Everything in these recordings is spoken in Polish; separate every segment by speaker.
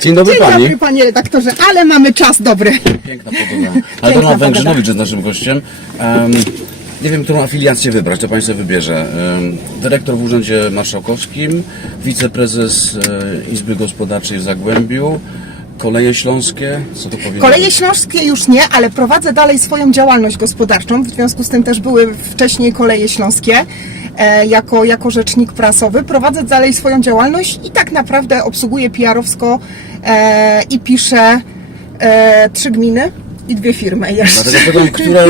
Speaker 1: Dzień dobry
Speaker 2: Dzień
Speaker 1: pani.
Speaker 2: dobry panie redaktorze, ale mamy czas dobry.
Speaker 1: Piękna pogoda. Aldona
Speaker 2: pogoda.
Speaker 1: Węgrzynowicz jest naszym gościem. Em, nie wiem, którą afiliację wybrać, to sobie wybierze. Em, dyrektor w Urzędzie Marszałkowskim, wiceprezes e, Izby Gospodarczej w Zagłębiu, Koleje Śląskie, co to powinno
Speaker 2: Koleje śląskie już nie, ale prowadzę dalej swoją działalność gospodarczą. W związku z tym też były wcześniej koleje śląskie. E, jako, jako rzecznik prasowy prowadzę dalej swoją działalność i tak naprawdę obsługuję PR-owsko e, i piszę e, trzy gminy i dwie firmy jeszcze.
Speaker 1: Dlatego pytam, która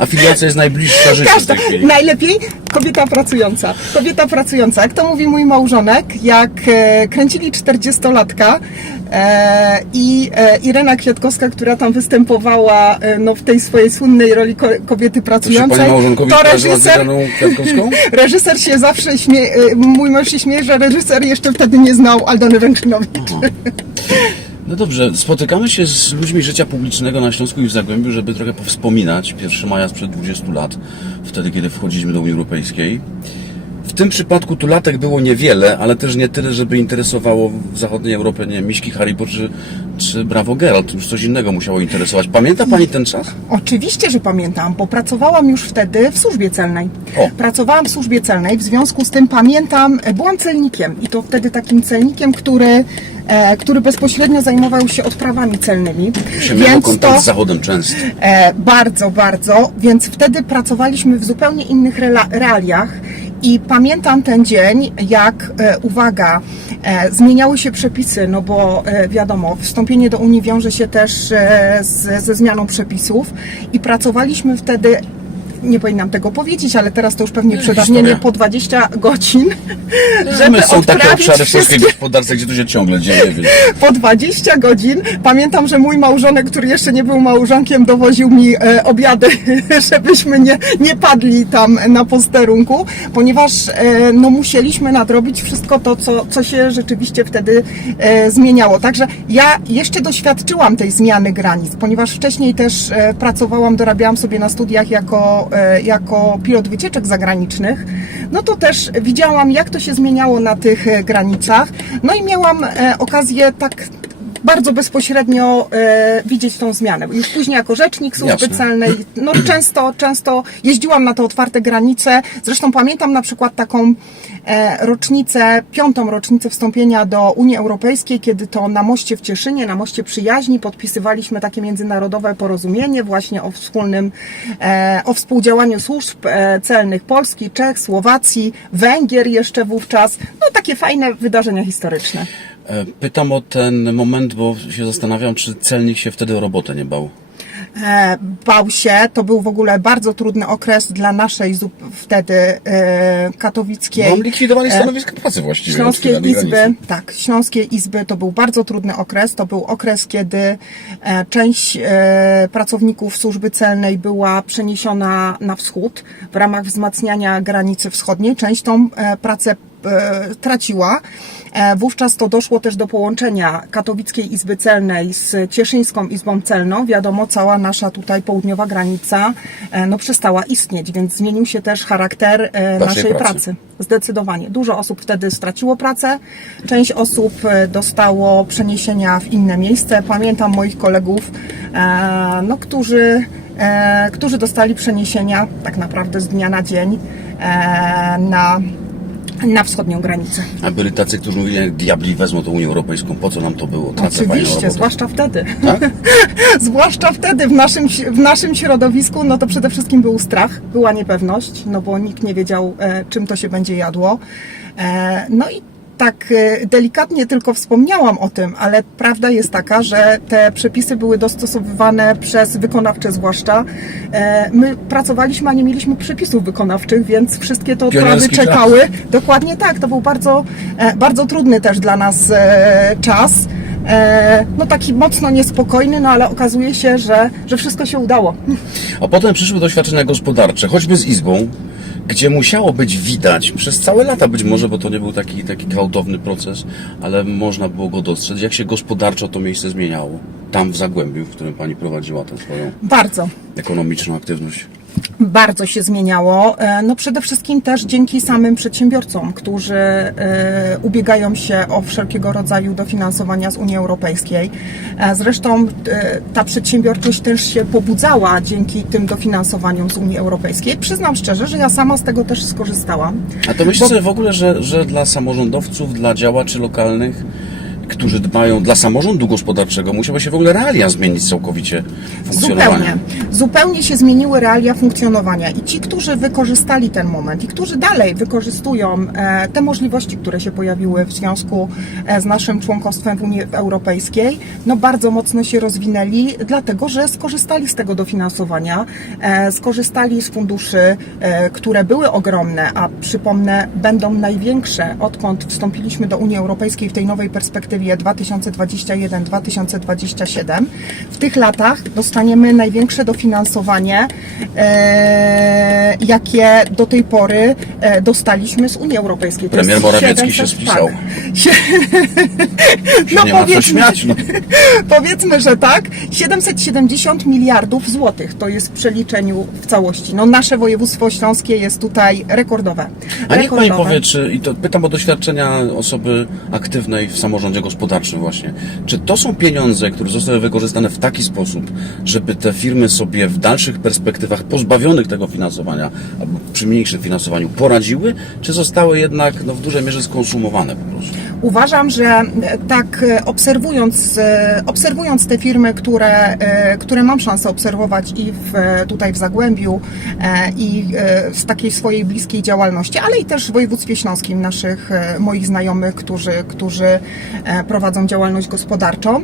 Speaker 1: afiliacja jest najbliższa życiu w
Speaker 2: Każda,
Speaker 1: tej chwili.
Speaker 2: najlepiej kobieta pracująca. Kobieta pracująca. Jak to mówi mój małżonek, jak e, kręcili 40-latka e, i e, Irena Kwiatkowska, która tam występowała e, no, w tej swojej słynnej roli ko, kobiety
Speaker 1: się
Speaker 2: pracującej,
Speaker 1: małżonkowi
Speaker 2: to
Speaker 1: z
Speaker 2: reżyser,
Speaker 1: Kwiatkowską?
Speaker 2: reżyser się zawsze śmieje, mój mąż się śmieje, że reżyser jeszcze wtedy nie znał Aldony Węgrzynowicz.
Speaker 1: No dobrze, spotykamy się z ludźmi życia publicznego na Śląsku i w Zagłębiu, żeby trochę powspominać 1 maja sprzed 20 lat, wtedy kiedy wchodziliśmy do Unii Europejskiej. W tym przypadku tu latek było niewiele, ale też nie tyle, żeby interesowało w zachodniej Europie, nie wiem, Miśki Haribo czy, czy Bravo Geralt. Już coś innego musiało interesować. Pamięta Pani ten czas?
Speaker 2: Oczywiście, że pamiętam, bo pracowałam już wtedy w służbie celnej.
Speaker 1: O.
Speaker 2: Pracowałam w służbie celnej, w związku z tym pamiętam, e, byłam celnikiem i to wtedy takim celnikiem, który, e, który bezpośrednio zajmował się odprawami celnymi.
Speaker 1: Się miało kontakt z Zachodem często.
Speaker 2: E, bardzo, bardzo, więc wtedy pracowaliśmy w zupełnie innych realiach. I pamiętam ten dzień, jak, e, uwaga, e, zmieniały się przepisy, no bo e, wiadomo, wstąpienie do Unii wiąże się też ze zmianą przepisów i pracowaliśmy wtedy, nie powinnam tego powiedzieć, ale teraz to już pewnie przedawnienie
Speaker 1: historia.
Speaker 2: po 20 godzin, żeby
Speaker 1: My są takie
Speaker 2: odprawić
Speaker 1: obszary w polskiej
Speaker 2: wszystkie
Speaker 1: gospodarce, gdzie to się ciągle dzieje. Więc...
Speaker 2: po 20 godzin. Pamiętam, że mój małżonek, który jeszcze nie był małżonkiem, dowoził mi e, obiady, żebyśmy nie, nie padli tam na posterunku, ponieważ e, no, musieliśmy nadrobić wszystko to, co, co się rzeczywiście wtedy e, zmieniało. Także ja jeszcze doświadczyłam tej zmiany granic, ponieważ wcześniej też e, pracowałam, dorabiałam sobie na studiach jako, jako pilot wycieczek zagranicznych. No to też widziałam, jak to się zmieniało na tych e, granicach. No i miałam e, okazję tak bardzo bezpośrednio e, widzieć tą zmianę. Już później jako rzecznik służby
Speaker 1: Jasne.
Speaker 2: celnej, no często, często jeździłam na te otwarte granice. Zresztą pamiętam na przykład taką e, rocznicę, piątą rocznicę wstąpienia do Unii Europejskiej, kiedy to na moście w Cieszynie, na moście przyjaźni podpisywaliśmy takie międzynarodowe porozumienie właśnie o wspólnym, e, o współdziałaniu służb e, celnych Polski, Czech, Słowacji, Węgier jeszcze wówczas. No takie fajne wydarzenia historyczne.
Speaker 1: E, Pytam o ten moment, bo się zastanawiam, czy celnik się wtedy o robotę nie bał.
Speaker 2: e, bał się. To był w ogóle bardzo trudny okres dla naszej zup, wtedy e, katowickiej.
Speaker 1: Bo likwidowali stanowiska pracy właściwie.
Speaker 2: Śląskiej Izby,
Speaker 1: granice.
Speaker 2: tak, Śląskiej Izby to był bardzo trudny okres. To był okres, kiedy część pracowników służby celnej była przeniesiona na wschód w ramach wzmacniania granicy wschodniej. Część tą pracę traciła. E, Wówczas to doszło też do połączenia Katowickiej Izby Celnej z Cieszyńską Izbą Celną. Wiadomo, cała nasza tutaj południowa granica e, no, przestała istnieć, więc zmienił się też charakter e,
Speaker 1: Waszej
Speaker 2: naszej
Speaker 1: pracy.
Speaker 2: pracy. Zdecydowanie. Dużo osób wtedy straciło pracę, część osób dostało przeniesienia w inne miejsce. Pamiętam moich kolegów, no, którzy, którzy dostali przeniesienia tak naprawdę z dnia na dzień na, na wschodnią granicę.
Speaker 1: A byli tacy, którzy mówili, jak diabli wezmą tą Unię Europejską, po co nam to było? Tracę
Speaker 2: Oczywiście, zwłaszcza wtedy.
Speaker 1: Tak?
Speaker 2: zwłaszcza wtedy w naszym, w naszym środowisku, no to przede wszystkim był strach, była niepewność, no bo nikt nie wiedział, e, czym to się będzie jadło. E, no i tak e, delikatnie tylko wspomniałam o tym, ale prawda jest taka, że te przepisy były dostosowywane przez wykonawcze zwłaszcza. E, My pracowaliśmy, a nie mieliśmy przepisów wykonawczych, więc wszystkie te odprawy
Speaker 1: Pionierski czas.
Speaker 2: czekały. Dokładnie tak, to był bardzo, e, bardzo trudny też dla nas czas. No taki mocno niespokojny, no ale okazuje się, że, że wszystko się udało.
Speaker 1: A potem przyszły doświadczenia gospodarcze, choćby z Izbą, gdzie musiało być widać przez całe lata być może, bo to nie był taki, taki gwałtowny proces, ale można było go dostrzec, jak się gospodarczo to miejsce zmieniało. Tam w Zagłębiu, w którym Pani prowadziła tę swoją
Speaker 2: Bardzo.
Speaker 1: ekonomiczną aktywność.
Speaker 2: Bardzo się zmieniało. E, No przede wszystkim też dzięki samym przedsiębiorcom, którzy e, ubiegają się o wszelkiego rodzaju dofinansowania z Unii Europejskiej. E, Zresztą ta przedsiębiorczość też się pobudzała dzięki tym dofinansowaniom z Unii Europejskiej. Przyznam szczerze, że ja sama z tego też skorzystałam.
Speaker 1: A to myślę sobie w ogóle, że, że dla samorządowców, dla działaczy lokalnych, którzy dbają dla samorządu gospodarczego, musiały się w ogóle realia zmienić całkowicie.
Speaker 2: Zupełnie. Zupełnie się zmieniły realia funkcjonowania i ci, którzy wykorzystali ten moment i którzy dalej wykorzystują e, te możliwości, które się pojawiły w związku e, z naszym członkostwem w Unii Europejskiej, no bardzo mocno się rozwinęli, dlatego że skorzystali z tego dofinansowania, e, skorzystali z funduszy, które były ogromne, a przypomnę, będą największe, odkąd wstąpiliśmy do Unii Europejskiej w tej nowej perspektywie 2021-2027. W tych latach dostaniemy największe dofinansowanie, e, jakie do tej pory e, dostaliśmy z Unii Europejskiej. To
Speaker 1: Premier
Speaker 2: jest
Speaker 1: Morawiecki się
Speaker 2: 700
Speaker 1: spisał.
Speaker 2: tak. Sie-
Speaker 1: Się
Speaker 2: No
Speaker 1: nie ma co
Speaker 2: powiedzmy,
Speaker 1: śmiać. No.
Speaker 2: powiedzmy, że tak. 770 miliardów złotych to jest w przeliczeniu w całości. No nasze województwo śląskie jest tutaj rekordowe.
Speaker 1: A niech Pani
Speaker 2: Rekordowe.
Speaker 1: powie, czy, i to pytam o doświadczenia osoby aktywnej w samorządzie gospodarczym właśnie, czy to są pieniądze, które zostały wykorzystane w taki sposób, żeby te firmy sobie w dalszych perspektywach pozbawionych tego finansowania, albo przy mniejszym finansowaniu poradziły, czy zostały jednak no, w dużej mierze skonsumowane po prostu?
Speaker 2: Uważam, że tak e, obserwując, e, obserwując te firmy, które, e, które mam szansę obserwować i w, tutaj w Zagłębiu i z takiej swojej bliskiej działalności, ale i też w województwie śląskim naszych moich znajomych, którzy, którzy prowadzą działalność gospodarczą.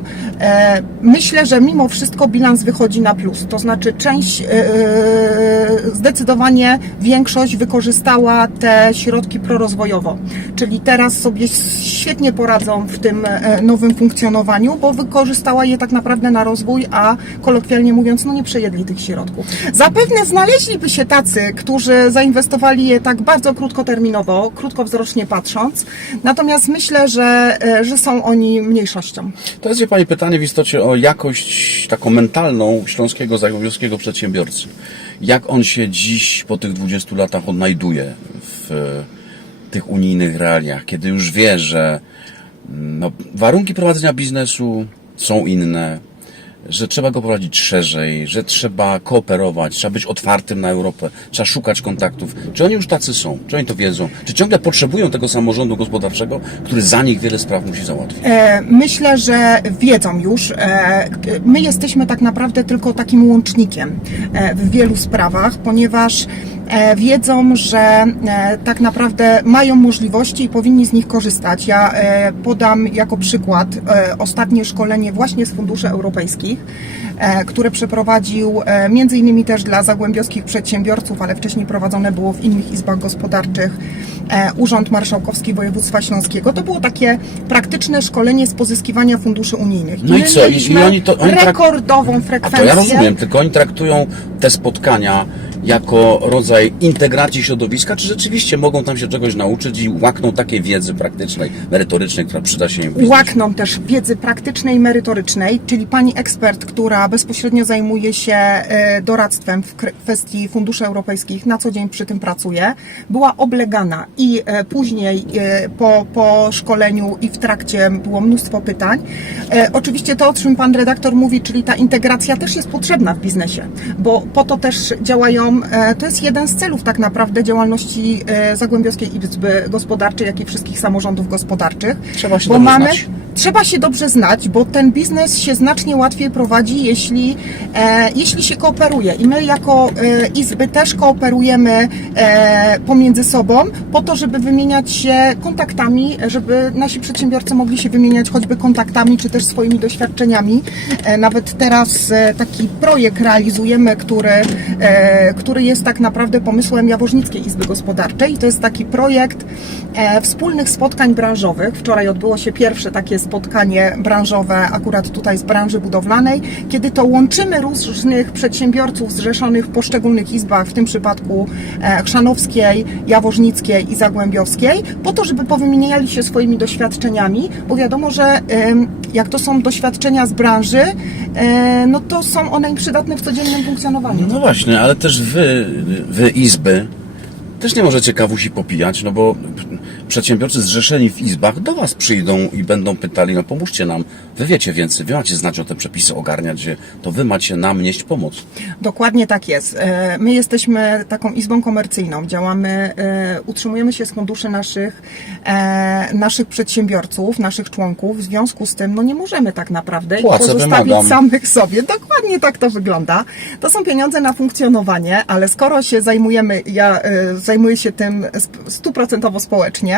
Speaker 2: Myślę, że mimo wszystko bilans wychodzi na plus. To znaczy część, zdecydowanie większość wykorzystała te środki prorozwojowo. Czyli teraz sobie świetnie poradzą w tym e, nowym funkcjonowaniu, bo wykorzystała je tak naprawdę na rozwój, a kolokwialnie mówiąc, no nie przejedli tych środków. Zapewne znaleźliby się tacy, którzy zainwestowali je tak bardzo krótkoterminowo, krótkowzrocznie patrząc. Natomiast myślę, że, e, że są oni mniejszością.
Speaker 1: To jest Pani pytanie w istocie o jakość taką mentalną śląskiego, zagłębiowskiego przedsiębiorcy. Jak on się dziś po tych 20 latach odnajduje w tych unijnych realiach, kiedy już wie, że mm, no, warunki prowadzenia biznesu są inne, że trzeba go prowadzić szerzej, że trzeba kooperować, trzeba być otwartym na Europę, trzeba szukać kontaktów. Czy oni już tacy są? Czy oni to wiedzą? Czy ciągle potrzebują tego samorządu gospodarczego, który za nich wiele spraw musi załatwić?
Speaker 2: E, Myślę, że wiedzą już. E, My jesteśmy tak naprawdę tylko takim łącznikiem e, w wielu sprawach, ponieważ wiedzą, że e, tak naprawdę mają możliwości i powinni z nich korzystać. Ja e, podam jako przykład e, ostatnie szkolenie właśnie z funduszy europejskich, e, które przeprowadził e, między innymi też dla zagłębiowskich przedsiębiorców, ale wcześniej prowadzone było w innych izbach gospodarczych e, Urząd Marszałkowski Województwa Śląskiego. To było takie praktyczne szkolenie z pozyskiwania funduszy unijnych.
Speaker 1: No i co? I- i oni to- oni
Speaker 2: rekordową
Speaker 1: A
Speaker 2: frekwencję.
Speaker 1: to ja rozumiem, tylko oni traktują te spotkania jako rodzaj integracji środowiska, czy rzeczywiście mogą tam się czegoś nauczyć i łakną takiej wiedzy praktycznej, merytorycznej, która przyda się im biznesie?
Speaker 2: Łakną też wiedzy praktycznej merytorycznej, czyli pani ekspert, która bezpośrednio zajmuje się e, doradztwem w kwestii funduszy europejskich, na co dzień przy tym pracuje, była oblegana i e, później e, po, po szkoleniu i w trakcie było mnóstwo pytań. Oczywiście to, o czym pan redaktor mówi, czyli ta integracja też jest potrzebna w biznesie, bo po to też działają, e, to jest jeden z celów tak naprawdę działalności e, Zagłębiowskiej Izby Gospodarczej, jak i wszystkich samorządów gospodarczych.
Speaker 1: Trzeba się
Speaker 2: bo
Speaker 1: dobrze
Speaker 2: mamy,
Speaker 1: znać.
Speaker 2: Trzeba się dobrze znać, bo ten biznes się znacznie łatwiej prowadzi, jeśli, e, jeśli się kooperuje. I my jako Izby też kooperujemy pomiędzy sobą po to, żeby wymieniać się kontaktami, żeby nasi przedsiębiorcy mogli się wymieniać choćby kontaktami, czy też swoimi doświadczeniami. Nawet teraz taki projekt realizujemy, który, który jest tak naprawdę pomysłem Jaworznickiej Izby Gospodarczej. I to jest taki projekt e, wspólnych spotkań branżowych. Wczoraj odbyło się pierwsze takie spotkanie branżowe, akurat tutaj z branży budowlanej, kiedy to łączymy różnych przedsiębiorców zrzeszonych w poszczególnych izbach, w tym przypadku e, Chrzanowskiej, Jaworznickiej i Zagłębiowskiej, po to, żeby powymieniali się swoimi doświadczeniami, bo wiadomo, że jak to są doświadczenia z branży, e, no to są one im przydatne w codziennym funkcjonowaniu.
Speaker 1: No właśnie, ale też wy, wy izby, też nie możecie kawusi popijać, no bo przedsiębiorcy zrzeszeni w izbach do Was przyjdą i będą pytali, no pomóżcie nam, Wy wiecie więcej, Wy macie znać o te przepisy, ogarniać je, to Wy macie nam nieść pomoc.
Speaker 2: Dokładnie tak jest. E, My jesteśmy taką izbą komercyjną. Działamy, e, utrzymujemy się z funduszy naszych, e, naszych przedsiębiorców, naszych członków. W związku z tym, no nie możemy tak naprawdę
Speaker 1: Płacę,
Speaker 2: pozostawić
Speaker 1: wymagam.
Speaker 2: samych sobie. Dokładnie tak to wygląda. To są pieniądze na funkcjonowanie, ale skoro się zajmujemy, ja zajmuję się tym stuprocentowo społecznie,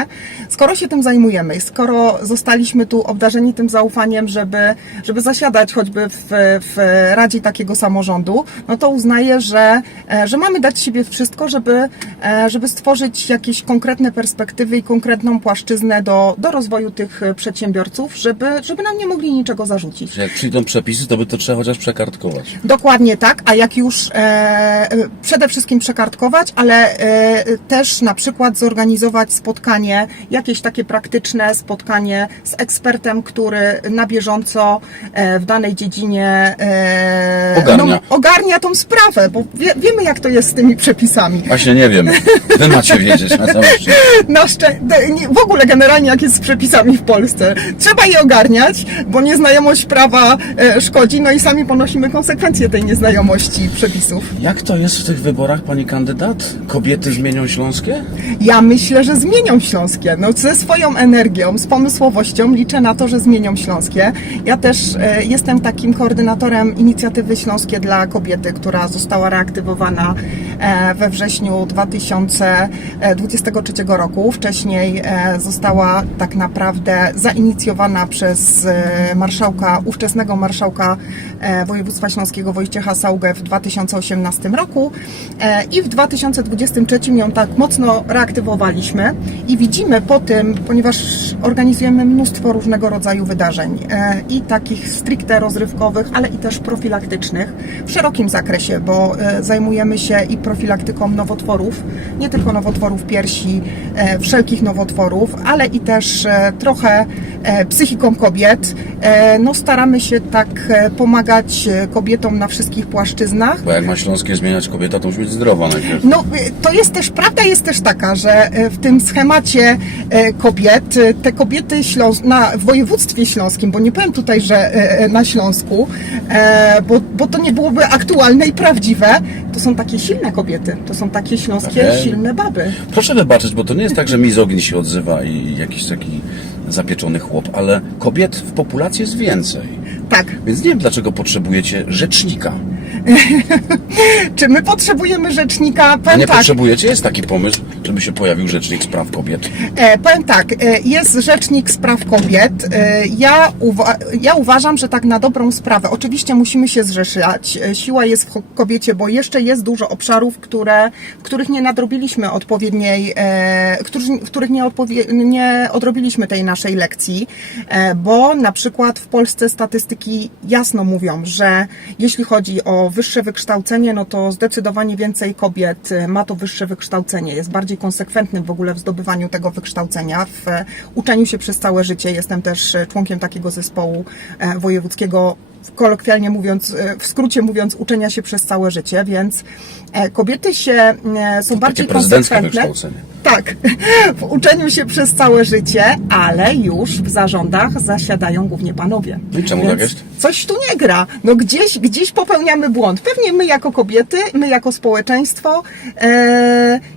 Speaker 2: skoro się tym zajmujemy, skoro zostaliśmy tu obdarzeni tym zaufaniem, żeby, żeby zasiadać choćby w, w Radzie takiego samorządu, no to uznaję, że, e, że mamy dać siebie wszystko, żeby, e, żeby stworzyć jakieś konkretne perspektywy i konkretną płaszczyznę do, do rozwoju tych przedsiębiorców, żeby, żeby nam nie mogli niczego zarzucić.
Speaker 1: Jak przyjdą przepisy, to by to trzeba chociaż przekartkować.
Speaker 2: Dokładnie tak, a jak już e, e, przede wszystkim przekartkować, ale e, też na przykład zorganizować spotkanie, jakieś takie praktyczne spotkanie z ekspertem, który na bieżąco e, w danej dziedzinie e,
Speaker 1: Ogarnia.
Speaker 2: ogarnia tą sprawę, bo wie, wiemy jak to jest z tymi przepisami.
Speaker 1: Właśnie nie wiem, Wy macie wiedzieć na całe.
Speaker 2: Na szczę- w ogóle generalnie jak jest z przepisami w Polsce. Trzeba je ogarniać, bo nieznajomość prawa e, szkodzi, no i sami ponosimy konsekwencje tej nieznajomości przepisów.
Speaker 1: Jak to jest w tych wyborach, Pani kandydat? Kobiety zmienią Śląskie?
Speaker 2: Ja myślę, że zmienią Śląskie. No, ze swoją energią, z pomysłowością liczę na to, że zmienią Śląskie. Ja też e, jestem takim koordynatorem inicjatywy Śląskie dla Kobiety, która została reaktywowana we wrześniu 2023 roku. Wcześniej e, została tak naprawdę zainicjowana przez e, marszałka, ówczesnego marszałka e, województwa śląskiego Wojciecha Saugę w 2018 roku e, i w 2023 ją tak mocno reaktywowaliśmy i widzimy po tym, ponieważ organizujemy mnóstwo różnego rodzaju wydarzeń e, i takich stricte rozrywkowych, ale i też profilaktycznych w szerokim zakresie, bo e, zajmujemy się i profilaktyką nowotworów, nie tylko nowotworów piersi, e, wszelkich nowotworów, ale i też e, trochę psychiką kobiet. E, No staramy się tak e, pomagać e, kobietom na wszystkich płaszczyznach.
Speaker 1: Bo jak ma Śląskie zmieniać kobieta, to musi być zdrowa najpierw.
Speaker 2: No, to jest też, prawda jest też taka, że w tym schemacie kobiet, te kobiety Śląs- na, w województwie śląskim, bo nie powiem tutaj, że na Śląsku, e, bo, bo to nie byłoby aktualne i prawdziwe, to są takie silne kobiety, to są takie śląskie,
Speaker 1: Okej.
Speaker 2: silne baby.
Speaker 1: Proszę wybaczyć, bo to nie jest tak, że mizogin się odzywa i jakiś taki zapieczony chłop, ale kobiet w populacji jest więcej.
Speaker 2: Tak.
Speaker 1: Więc nie wiem, dlaczego potrzebujecie rzecznika.
Speaker 2: Czy my potrzebujemy rzecznika?
Speaker 1: A
Speaker 2: Powiem
Speaker 1: nie
Speaker 2: tak,
Speaker 1: potrzebujecie? Jest taki pomysł, żeby się pojawił rzecznik spraw kobiet.
Speaker 2: E, powiem tak, e, jest Rzecznik Spraw Kobiet. E, ja, uwa- ja uważam, że tak na dobrą sprawę, oczywiście musimy się zrzeszać. E, siła jest w kobiecie, bo jeszcze jest dużo obszarów, które, w których nie nadrobiliśmy odpowiedniej, e, w których nie, odpowie- nie odrobiliśmy tej naszej lekcji, e, bo na przykład w Polsce statystyki jasno mówią, że jeśli chodzi o wyższe wykształcenie, no to zdecydowanie więcej kobiet e, ma to wyższe wykształcenie, jest bardziej konsekwentnym w ogóle w zdobywaniu tego wykształcenia, w e, uczeniu się przez całe życie. Jestem też e, członkiem takiego zespołu e, wojewódzkiego, kolokwialnie mówiąc, w skrócie mówiąc, uczenia się przez całe życie, więc kobiety się e, są bardziej konsekwentne. Tak, w uczeniu się przez całe życie, ale już w zarządach zasiadają głównie panowie.
Speaker 1: I czemu
Speaker 2: Więc
Speaker 1: tak jest?
Speaker 2: Coś tu nie gra. No gdzieś, gdzieś popełniamy błąd. Pewnie my jako kobiety, my jako społeczeństwo. E,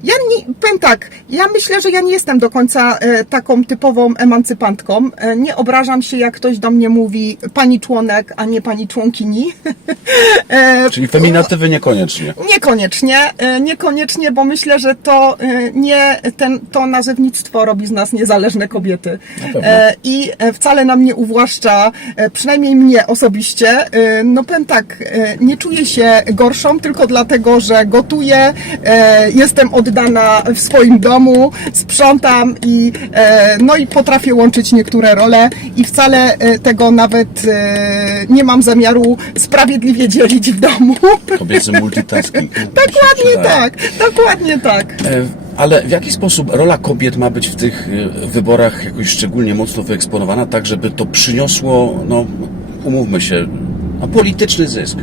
Speaker 2: ja nie, powiem tak, ja myślę, że ja nie jestem do końca e, taką typową emancypantką. E, nie obrażam się, jak ktoś do mnie mówi pani członek, a nie pani członkini. e,
Speaker 1: Czyli feminatywy niekoniecznie.
Speaker 2: Niekoniecznie, e, niekoniecznie, bo myślę, że to e, nie ten, to nazewnictwo robi z nas niezależne kobiety. E, I wcale nam nie uwłaszcza, przynajmniej mnie osobiście, no powiem tak, nie czuję się gorszą tylko dlatego, że gotuję, jestem oddana w swoim domu, sprzątam i, no i potrafię łączyć niektóre role i wcale tego nawet nie mam zamiaru sprawiedliwie dzielić w domu.
Speaker 1: Kobiecy multitasking.
Speaker 2: Dokładnie tak, dokładnie tak.
Speaker 1: E, Ale w jaki sposób rola kobiet ma być w tych e, wyborach jakoś szczególnie mocno wyeksponowana, tak żeby to przyniosło, no umówmy się, no, polityczny zysk?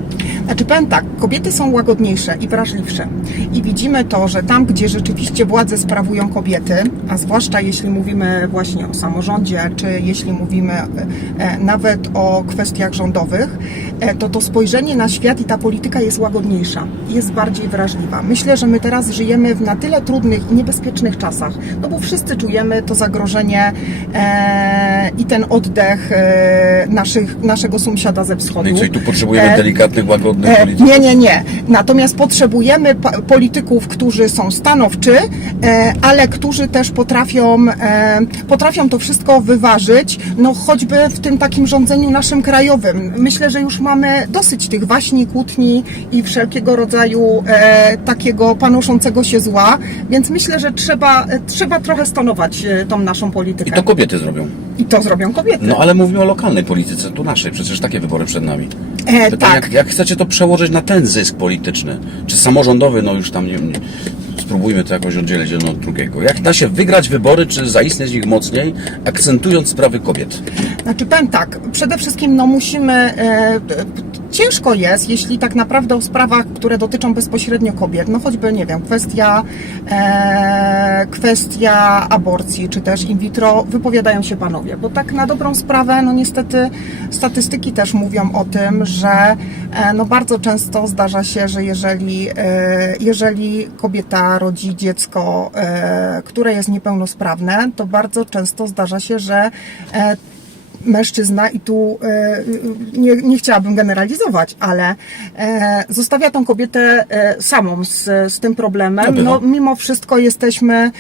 Speaker 2: Znaczy powiem tak, kobiety są łagodniejsze i wrażliwsze. I widzimy to, że tam, gdzie rzeczywiście władzę sprawują kobiety, a zwłaszcza jeśli mówimy właśnie o samorządzie, czy jeśli mówimy e, e, nawet o kwestiach rządowych, e, to to spojrzenie na świat i ta polityka jest łagodniejsza, jest bardziej wrażliwa. Myślę, że my teraz żyjemy w na tyle trudnych i niebezpiecznych czasach, no bo wszyscy czujemy to zagrożenie i ten oddech naszych, naszego sąsiada ze wschodu.
Speaker 1: No i i tu potrzebujemy
Speaker 2: E,
Speaker 1: delikatnych, łagodnych
Speaker 2: E,
Speaker 1: polityków?
Speaker 2: Nie, nie, nie. Natomiast potrzebujemy polityków, którzy są stanowczy, e, ale którzy też potrafią, potrafią to wszystko wyważyć, no choćby w tym takim rządzeniu naszym krajowym. Myślę, że już mamy dosyć tych waśni, kłótni i wszelkiego rodzaju takiego panoszącego się zła, więc myślę, że trzeba, trzeba trochę stonować tą naszą
Speaker 1: I
Speaker 2: politykę.
Speaker 1: to kobiety zrobią.
Speaker 2: I to zrobią kobiety.
Speaker 1: No ale mówimy o lokalnej polityce, tu naszej, przecież takie wybory przed nami.
Speaker 2: E,
Speaker 1: Pytanie,
Speaker 2: tak.
Speaker 1: jak, jak chcecie to przełożyć na ten zysk polityczny? Czy samorządowy, no już tam nie, nie spróbujmy to jakoś oddzielić jedno od drugiego. Jak da się wygrać wybory, czy zaistnieć w nich mocniej, akcentując sprawy kobiet?
Speaker 2: Znaczy powiem tak, przede wszystkim no musimy, e, ciężko jest, jeśli tak naprawdę o sprawach, które dotyczą bezpośrednio kobiet, no choćby, nie wiem, kwestia, e, kwestia aborcji, czy też in vitro, wypowiadają się panowie, bo tak na dobrą sprawę, no niestety statystyki też mówią o tym, że e, no bardzo często zdarza się, że jeżeli, e, jeżeli kobieta rodzi dziecko, e, które jest niepełnosprawne, to bardzo często zdarza się, że e, mężczyzna i tu e, nie, nie chciałabym generalizować, ale e, zostawia tą kobietę e, samą z, z tym problemem.
Speaker 1: No.
Speaker 2: No, mimo wszystko jesteśmy,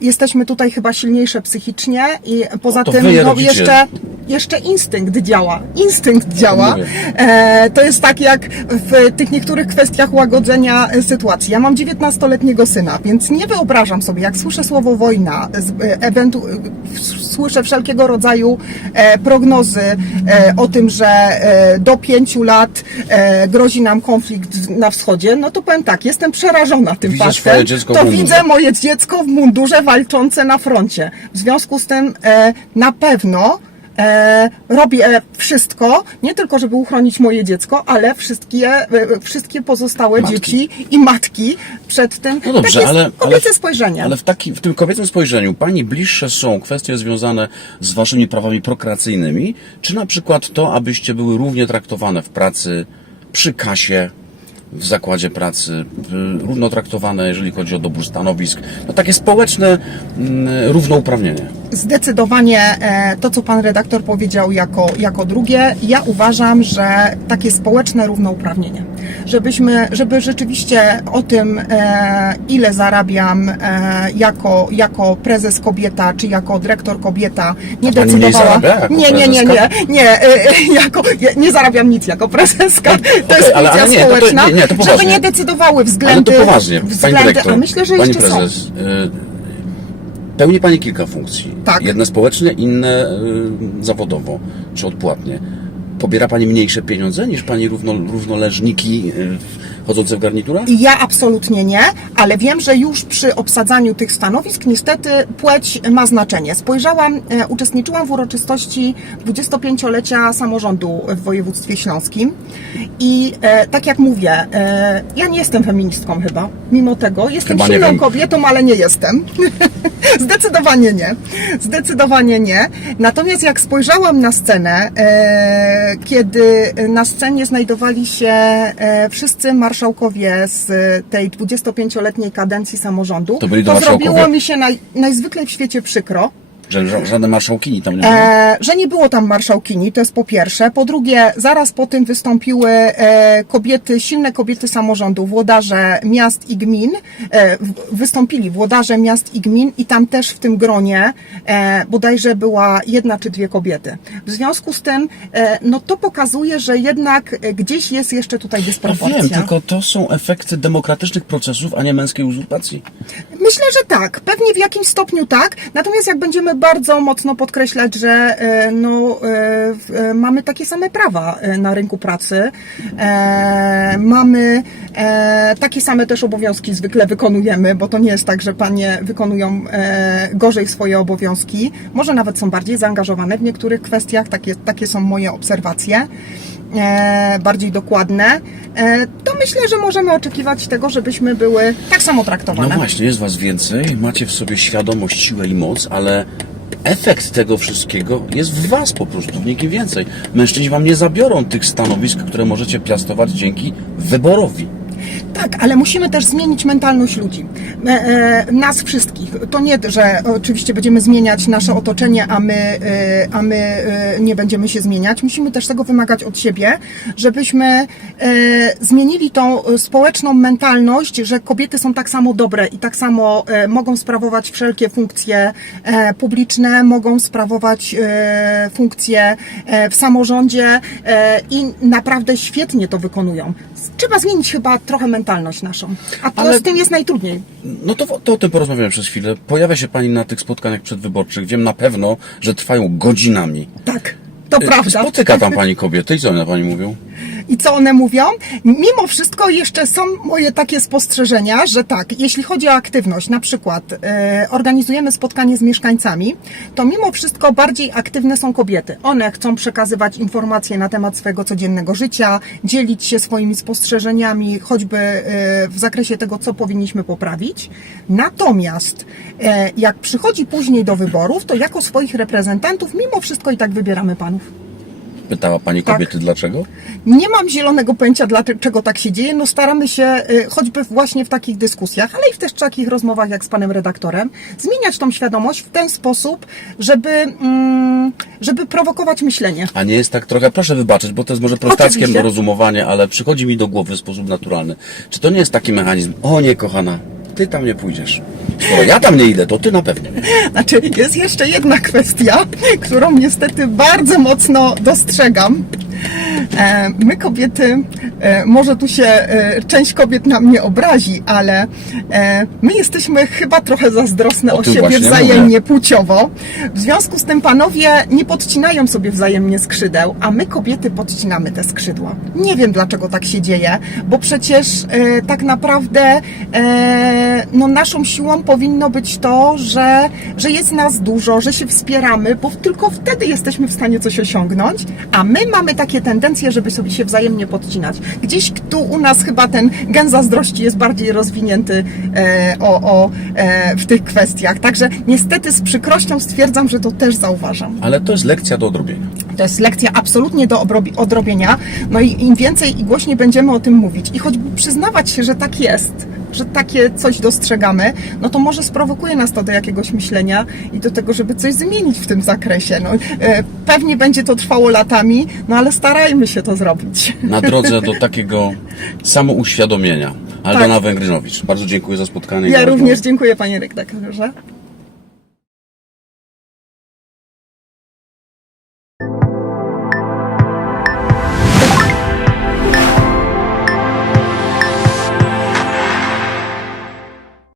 Speaker 2: jesteśmy tutaj chyba silniejsze psychicznie i poza
Speaker 1: No
Speaker 2: tym no, jeszcze, jeszcze instynkt działa. Instynkt działa.
Speaker 1: Mówię.
Speaker 2: E, to jest tak jak w tych niektórych kwestiach łagodzenia e, sytuacji. Ja mam 19-letniego syna, więc nie wyobrażam sobie, jak słyszę słowo wojna, e, ewentu, e, słyszę wszelkiego rodzaju e, prognozy e, o tym, że e, do pięciu lat e, grozi nam konflikt na wschodzie, no to powiem tak, jestem przerażona tym
Speaker 1: Widzę
Speaker 2: faktem. to widzę moje dziecko w mundurze walczące na froncie. W związku z tym e, na pewno e, robię wszystko, nie tylko żeby uchronić moje dziecko, ale wszystkie, e, wszystkie pozostałe
Speaker 1: Matki.
Speaker 2: dzieci i matki przed tym.
Speaker 1: No dobrze,
Speaker 2: tak
Speaker 1: ale,
Speaker 2: kobiece spojrzenie.
Speaker 1: ale w, taki, w tym kobiecym spojrzeniu Pani bliższe są kwestie związane z Waszymi prawami prokreacyjnymi, czy na przykład to, abyście były równie traktowane w pracy, przy kasie, w zakładzie pracy, y, równo traktowane, jeżeli chodzi o dobór stanowisk, no takie społeczne mm, równouprawnienie.
Speaker 2: Zdecydowanie e, to, co pan redaktor powiedział jako, jako drugie, ja uważam, że takie społeczne równouprawnienie. Żebyśmy, żeby rzeczywiście o tym, e, ile zarabiam e, jako, jako prezes kobieta, czy jako dyrektor kobieta, nie
Speaker 1: A pani
Speaker 2: decydowała. nie, nie, nie, nie, nie, e, e, jako, nie, nie zarabiam nic jako prezeska. To jest
Speaker 1: ale- ale nie, to- to-
Speaker 2: społeczna,
Speaker 1: nie, nie, to
Speaker 2: żeby nie decydowały
Speaker 1: Ale
Speaker 2: względy.
Speaker 1: to poważnie, Pani
Speaker 2: względy
Speaker 1: dyrektor,
Speaker 2: a myślę, że
Speaker 1: Pani
Speaker 2: jeszcze są.
Speaker 1: prezes, y, pełni Pani kilka funkcji.
Speaker 2: Tak.
Speaker 1: Jedne społecznie, inne y, zawodowo, czy odpłatnie. Pobiera Pani mniejsze pieniądze niż Pani równo, równoleżniki y, chodzące w garniturach?
Speaker 2: Ja absolutnie nie, ale wiem, że już przy obsadzaniu tych stanowisk niestety płeć ma znaczenie. Spojrzałam, e, uczestniczyłam w uroczystości 25-lecia samorządu w województwie śląskim i e, tak jak mówię, e, ja nie jestem feministką chyba, mimo tego. Jestem
Speaker 1: Chyba nie
Speaker 2: silną
Speaker 1: wiem.
Speaker 2: kobietą, ale nie jestem. Zdecydowanie nie. Zdecydowanie nie. Natomiast jak spojrzałam na scenę, e, kiedy na scenie znajdowali się e, wszyscy marszałkowie z tej 25-letniej kadencji samorządu,
Speaker 1: To
Speaker 2: to zrobiło mi się naj, najzwykle w świecie przykro.
Speaker 1: Że ża- żadne marszałkini tam nie było?
Speaker 2: E, że nie było tam marszałkini, to jest po pierwsze. Po drugie, zaraz po tym wystąpiły e, kobiety, silne kobiety samorządu, włodarze miast i gmin, e, w- wystąpili włodarze miast i gmin i tam też w tym gronie e, bodajże była jedna czy dwie kobiety. W związku z tym, e, no to pokazuje, że jednak e, gdzieś jest jeszcze tutaj
Speaker 1: Ja
Speaker 2: dysproporcja.
Speaker 1: wiem, tylko to są efekty demokratycznych procesów, a nie męskiej uzurpacji.
Speaker 2: Myślę, że tak. Pewnie w jakimś stopniu tak. Natomiast jak będziemy bardzo mocno podkreślać, że e, no, e, e, mamy takie same prawa na rynku pracy, mamy takie same też obowiązki zwykle wykonujemy, bo to nie jest tak, że panie wykonują gorzej swoje obowiązki. Może nawet są bardziej zaangażowane w niektórych kwestiach. Takie, takie są moje obserwacje. E, bardziej dokładne, e, to myślę, że możemy oczekiwać tego, żebyśmy były tak samo
Speaker 1: No
Speaker 2: traktowane.
Speaker 1: właśnie, jest was więcej, macie w sobie świadomość, siłę i moc, ale efekt tego wszystkiego jest w was po prostu, w nikim więcej. Mężczyźni wam nie zabiorą tych stanowisk, które możecie piastować dzięki wyborowi.
Speaker 2: Tak, ale musimy też zmienić mentalność ludzi. E, e, nas wszystkich. To nie, że oczywiście będziemy zmieniać nasze otoczenie, a my, e, a my nie będziemy się zmieniać. Musimy też tego wymagać od siebie, żebyśmy zmienili tą społeczną mentalność, że kobiety są tak samo dobre i tak samo mogą sprawować wszelkie funkcje publiczne, mogą sprawować funkcje w samorządzie i naprawdę świetnie to wykonują. Trzeba zmienić chyba trochę mentalność naszą. A to
Speaker 1: Ale-
Speaker 2: z tym jest najtrudniej.
Speaker 1: No to, to o tym porozmawiamy przez chwilę. Pojawia się Pani na tych spotkaniach przedwyborczych. Wiem na pewno, że trwają godzinami.
Speaker 2: Tak, to
Speaker 1: Y,
Speaker 2: prawda.
Speaker 1: Spotyka tam Pani kobiety i co one Pani mówią?
Speaker 2: I co one mówią? Mimo wszystko jeszcze są moje takie spostrzeżenia, że tak, jeśli chodzi o aktywność, na przykład e, organizujemy spotkanie z mieszkańcami, to mimo wszystko bardziej aktywne są kobiety. One chcą przekazywać informacje na temat swojego codziennego życia, dzielić się swoimi spostrzeżeniami, choćby e, w zakresie tego, co powinniśmy poprawić. Natomiast jak przychodzi później do wyborów, to jako swoich reprezentantów mimo wszystko i tak wybieramy panów.
Speaker 1: Pytała Pani
Speaker 2: Tak.
Speaker 1: kobiety dlaczego?
Speaker 2: Nie mam zielonego pojęcia, dlaczego tak się dzieje. No staramy się, y, choćby właśnie w takich dyskusjach, ale i w też takich rozmowach jak z panem redaktorem, zmieniać tą świadomość w ten sposób, żeby, mm, żeby prowokować myślenie.
Speaker 1: A nie jest tak trochę, proszę wybaczyć, bo to jest może prostackie rozumowania, ale przychodzi mi do głowy w sposób naturalny. Czy to nie jest taki mechanizm, o nie kochana, ty tam nie pójdziesz. Skoro ja tam nie idę, to ty na pewno.
Speaker 2: Znaczy, jest jeszcze jedna kwestia, którą niestety bardzo mocno dostrzegam. E, My kobiety, e, może tu się e, część kobiet na mnie obrazi, ale my jesteśmy chyba trochę zazdrosne
Speaker 1: O
Speaker 2: o, siebie wzajemnie płciowo. W związku z tym panowie nie podcinają sobie wzajemnie skrzydeł, a my kobiety podcinamy te skrzydła. Nie wiem dlaczego tak się dzieje, bo przecież tak naprawdę no naszą siłą powinno być to, że, że jest nas dużo, że się wspieramy, bo tylko wtedy jesteśmy w stanie coś osiągnąć, a my mamy takie tendencje, żeby sobie się wzajemnie podcinać. Gdzieś tu u nas chyba ten gen zazdrości jest bardziej rozwinięty e, o, o, e, w tych kwestiach. Także niestety z przykrością stwierdzam, że to też zauważam.
Speaker 1: Ale to jest lekcja do odrobienia.
Speaker 2: To jest lekcja absolutnie do odrobienia. No i im więcej i głośniej będziemy o tym mówić i choćby przyznawać się, że tak jest, że takie coś dostrzegamy, no to może sprowokuje nas to do jakiegoś myślenia i do tego, żeby coś zmienić w tym zakresie. No, e, pewnie będzie to trwało latami, no ale starajmy się to zrobić.
Speaker 1: Na drodze do takiego samouświadomienia. Aldona Węgrynowicz, bardzo dziękuję za spotkanie.
Speaker 2: Ja również dziękuję panie redaktorze.